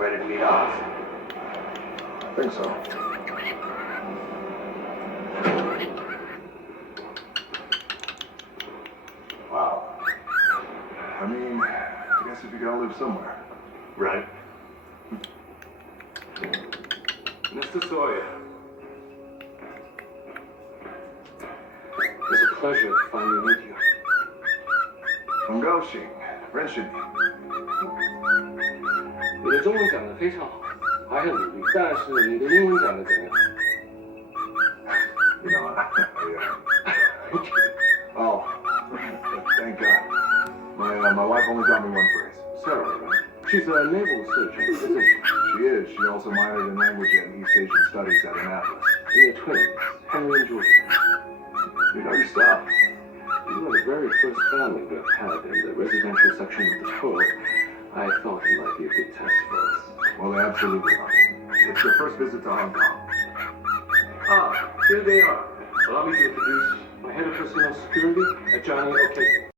Ready to meet Oz? I think so. Wow. I mean, I guess if you gotta live somewhere. Right. Mr. Sawyer. It's a pleasure to finally meet you. 很高兴认识你。你的中文讲得非常好，还很努力，但是你的英文讲得怎样？ You know, oh, thank God. My wife only taught me one phrase. Sarah, right? She's a naval surgeon, isn't she? She is. She also minored in language and East Asian studies at Annapolis. We're twins, Henry and Georgia. You know your stuff. You are the very first family we have had in the residential section of the tour. I thought it might be a good test for us. Well, they absolutely are. It's your first visit to Hong Kong. Ah, here they are. Allow me to introduce my head of personnel security, Johnny O'Keefe.